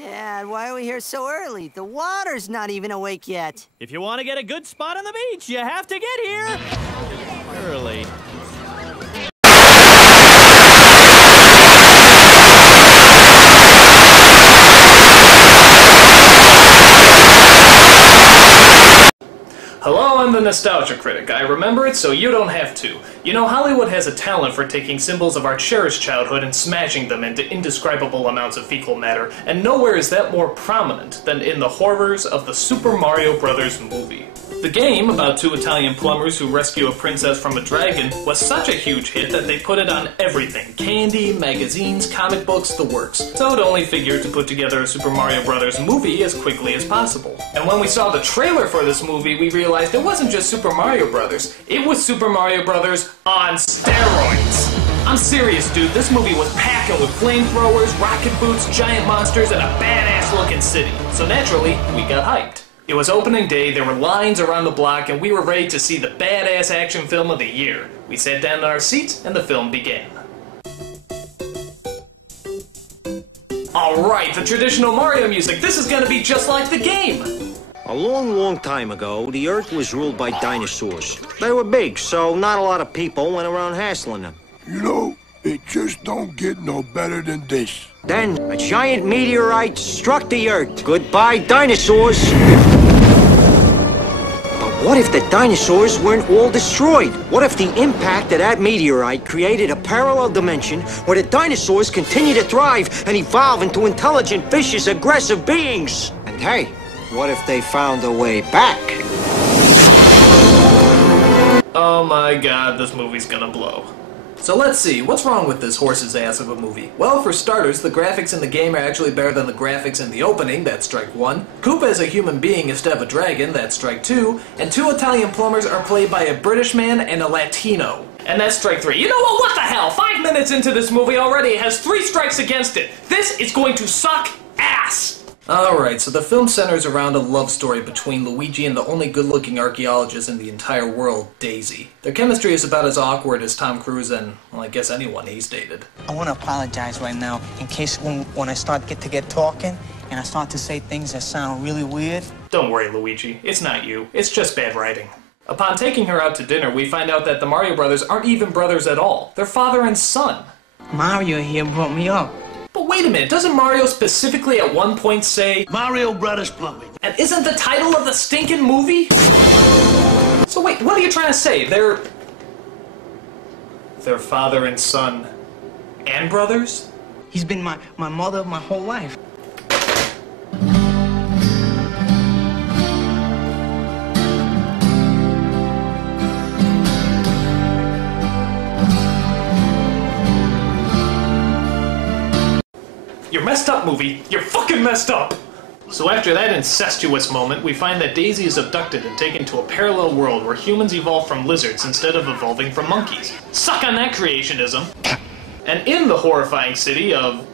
Dad, why are we here so early? The water's not even awake yet. If you want to get a good spot on the beach, you have to get here early. Hello, I'm the Nostalgia Critic. I remember it so you don't have to. You know, Hollywood has a talent for taking symbols of our cherished childhood and smashing them into indescribable amounts of fecal matter, and nowhere is that more prominent than in the horrors of the Super Mario Bros. Movie. The game, about two Italian plumbers who rescue a princess from a dragon, was such a huge hit that they put it on everything. Candy, magazines, comic books, the works. So it only figured to put together a Super Mario Bros. Movie as quickly as possible. And when we saw the trailer for this movie, we realized it wasn't just Super Mario Bros. It was Super Mario Bros. On steroids! I'm serious, dude. This movie was packing with flamethrowers, rocket boots, giant monsters, and a badass-looking city. So naturally, we got hyped. It was opening day, there were lines around the block, and we were ready to see the badass action film of the year. We sat down in our seats, and the film began. Alright, the traditional Mario music. This is gonna be just like the game! A long, long time ago, the Earth was ruled by dinosaurs. They were big, so not a lot of people went around hassling them. You know, it just don't get no better than this. Then, a giant meteorite struck the Earth. Goodbye, dinosaurs! But what if the dinosaurs weren't all destroyed? What if the impact of that meteorite created a parallel dimension where the dinosaurs continue to thrive and evolve into intelligent, vicious, aggressive beings? And hey, what if they found a way back? Oh my god, this movie's gonna blow. So let's see, what's wrong with this horse's ass of a movie? Well, for starters, the graphics in the game are actually better than the graphics in the opening, that's strike one. Koopa is a human being instead of a dragon, that's strike two. And two Italian plumbers are played by a British man and a Latino. And that's strike three. You know what the hell? 5 minutes into this movie already, it has 3 strikes against it. This is going to suck ass! Alright, so the film centers around a love story between Luigi and the only good-looking archaeologist in the entire world, Daisy. Their chemistry is about as awkward as Tom Cruise and, well, I guess anyone he's dated. I want to apologize right now in case when I start to get talking and I start to say things that sound really weird. Don't worry, Luigi. It's not you. It's just bad writing. Upon taking her out to dinner, we find out that the Mario brothers aren't even brothers at all. They're father and son. Mario here brought me up. But wait a minute, doesn't Mario specifically at one point say, Mario Brothers Plumbing? And isn't the title of the stinking movie? So wait, what are you trying to say? They're father and son and brothers? He's been my mother my whole life. You're messed up, movie. You're fucking messed up! So after that incestuous moment, we find that Daisy is abducted and taken to a parallel world where humans evolve from lizards instead of evolving from monkeys. Suck on that creationism! And in the horrifying city of...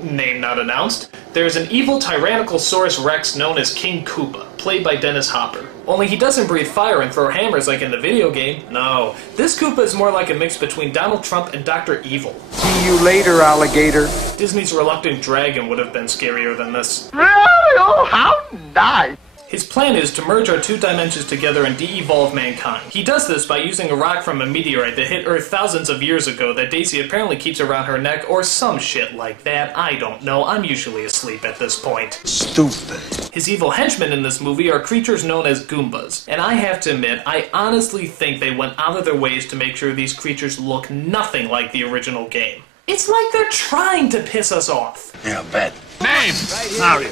name not announced, there's an evil Tyrannosaurus Rex known as King Koopa, played by Dennis Hopper. Only he doesn't breathe fire and throw hammers like in the video game. No, this Koopa is more like a mix between Donald Trump and Dr. Evil. See you later, alligator. Disney's Reluctant Dragon would have been scarier than this. Oh, how nice! His plan is to merge our 2 dimensions together and de-evolve mankind. He does this by using a rock from a meteorite that hit Earth thousands of years ago that Daisy apparently keeps around her neck, or some shit like that. I don't know. I'm usually asleep at this point. Stupid. His evil henchmen in this movie are creatures known as Goombas. And I have to admit, I honestly think they went out of their ways to make sure these creatures look nothing like the original game. It's like they're trying to piss us off. Yeah, bet. Name! Mario.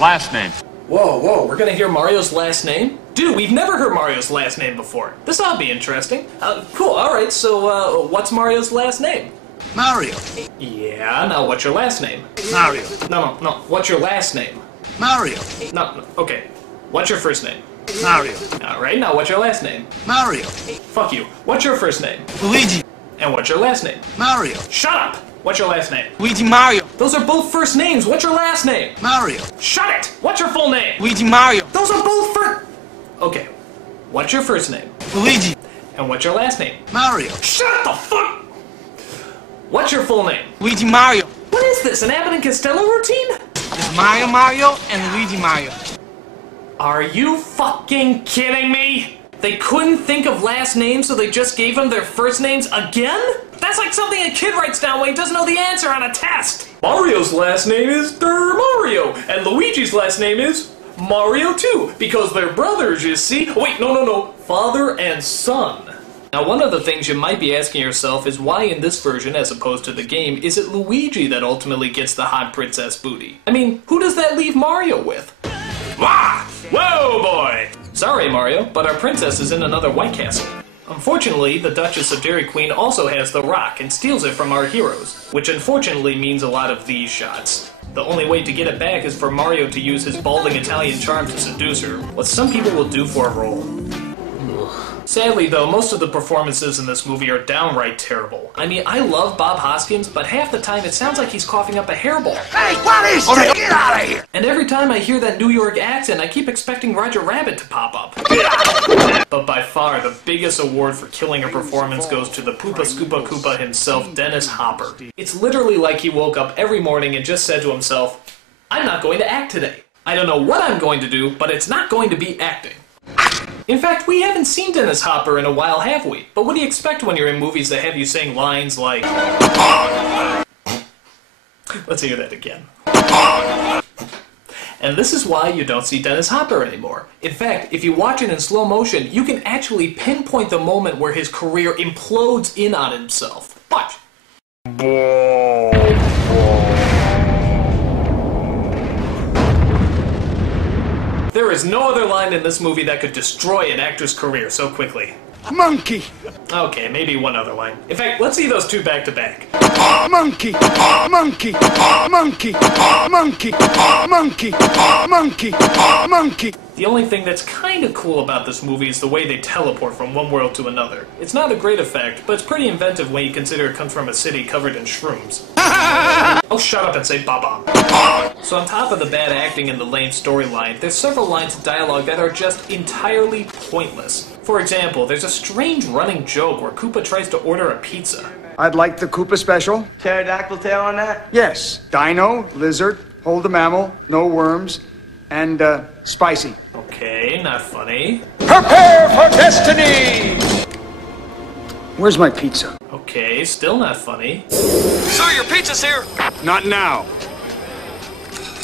Last name. Whoa, we're gonna hear Mario's last name? Dude, we've never heard Mario's last name before. This ought to be interesting. Cool, alright, so, what's Mario's last name? Mario. Yeah, now what's your last name? Mario. No, what's your last name? Mario. No, okay. What's your first name? Mario. Alright, now what's your last name? Mario. Fuck you. What's your first name? Luigi. And what's your last name? Mario. Shut up! What's your last name? Luigi Mario. Those are both first names. What's your last name? Mario. Shut it! What's your full name? Luigi Mario. Those are both first... Okay. What's your first name? Luigi. And what's your last name? Mario. Shut the fuck... What's your full name? Luigi Mario. What is this, an Abbott and Costello routine? There's Mario, and Luigi Mario. Are you fucking kidding me? They couldn't think of last names, so they just gave them their first names again? That's like something a kid writes down when he doesn't know the answer on a test. Mario's last name is Mario, and Luigi's last name is Mario too, because they're brothers, you see. Wait, no. Father and son. Now, one of the things you might be asking yourself is why in this version, as opposed to the game, is it Luigi that ultimately gets the hot princess booty? I mean, who does that leave Mario with? Wah! Whoa, boy! Sorry, Mario, but our princess is in another White Castle. Unfortunately, the Duchess of Dairy Queen also has the rock and steals it from our heroes, which unfortunately means a lot of these shots. The only way to get it back is for Mario to use his balding Italian charm to seduce her, what some people will do for a role. Sadly, though, most of the performances in this movie are downright terrible. I mean, I love Bob Hoskins, but half the time it sounds like he's coughing up a hairball. Hey, what is this? Get out of here! And every time I hear that New York accent, I keep expecting Roger Rabbit to pop up. But by far, the biggest award for killing a performance goes to the Poopa Scoopa Koopa himself, Dennis Hopper. It's literally like he woke up every morning and just said to himself, I'm not going to act today. I don't know what I'm going to do, but it's not going to be acting. In fact, we haven't seen Dennis Hopper in a while, have we? But what do you expect when you're in movies that have you saying lines like... Let's hear that again. And this is why you don't see Dennis Hopper anymore. In fact, if you watch it in slow motion, you can actually pinpoint the moment where his career implodes in on himself. Watch. There is no other line in this movie that could destroy an actor's career so quickly. Monkey! Okay, maybe one other line. In fact, let's see those two back to back. Monkey! Monkey! Monkey! Monkey! Monkey! Monkey! Monkey! The only thing that's kind of cool about this movie is the way they teleport from one world to another. It's not a great effect, but it's pretty inventive when you consider it comes from a city covered in shrooms. Oh, shut up and say ba-ba. So on top of the bad acting and the lame storyline, there's several lines of dialogue that are just entirely pointless. For example, there's a strange running joke where Koopa tries to order a pizza. I'd like the Koopa special. Pterodactyl tail on that? Yes. Dino, lizard, hold the mammal, no worms, and, spicy. Okay, not funny. Prepare for destiny! Where's my pizza? Okay, still not funny. Sir, your pizza's here! Not now.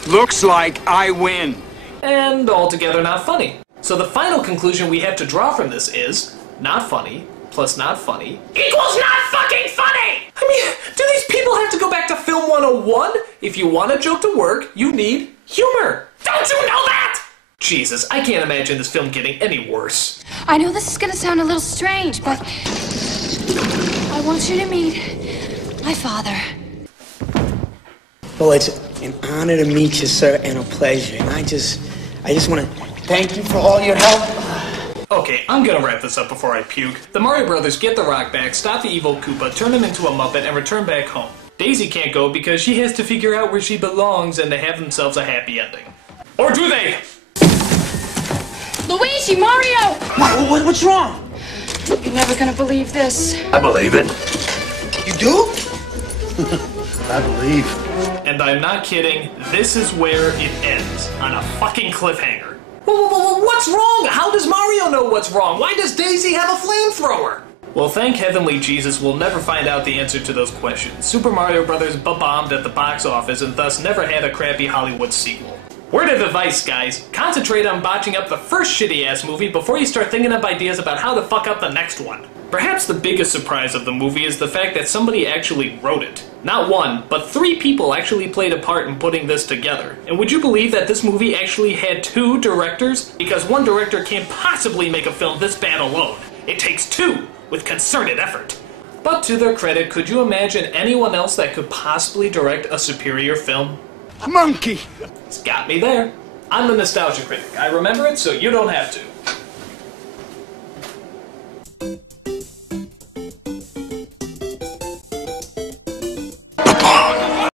Looks like I win. And altogether not funny. So the final conclusion we have to draw from this is, not funny plus not funny equals not fucking funny! I mean, do these people have to go back to Film 101? If you want a joke to work, you need humor. Don't you know that? Jesus, I can't imagine this film getting any worse. I know this is gonna sound a little strange, but I want you to meet my father. Well, it's an honor to meet you, sir, and a pleasure. And I just want to thank you for all your help. Okay, I'm gonna wrap this up before I puke. The Mario Brothers get the rock back, stop the evil Koopa, turn him into a Muppet, and return back home. Daisy can't go because she has to figure out where she belongs and they have themselves a happy ending. Or do they? Luigi, Mario! What's wrong? You're never gonna believe this. I believe it. You do? I believe. And I'm not kidding, this is where it ends, on a fucking cliffhanger. What's wrong? How does Mario know what's wrong? Why does Daisy have a flamethrower? Well, thank Heavenly Jesus, we'll never find out the answer to those questions. Super Mario Bros. Bombed at the box office and thus never had a crappy Hollywood sequel. Word of advice, guys. Concentrate on botching up the first shitty-ass movie before you start thinking up ideas about how to fuck up the next one. Perhaps the biggest surprise of the movie is the fact that somebody actually wrote it. Not one, but 3 people actually played a part in putting this together. And would you believe that this movie actually had 2 directors? Because one director can't possibly make a film this bad alone. It takes 2, with concerted effort. But to their credit, could you imagine anyone else that could possibly direct a superior film? Monkey! It's got me there. I'm the Nostalgia Critic. I remember it so you don't have to.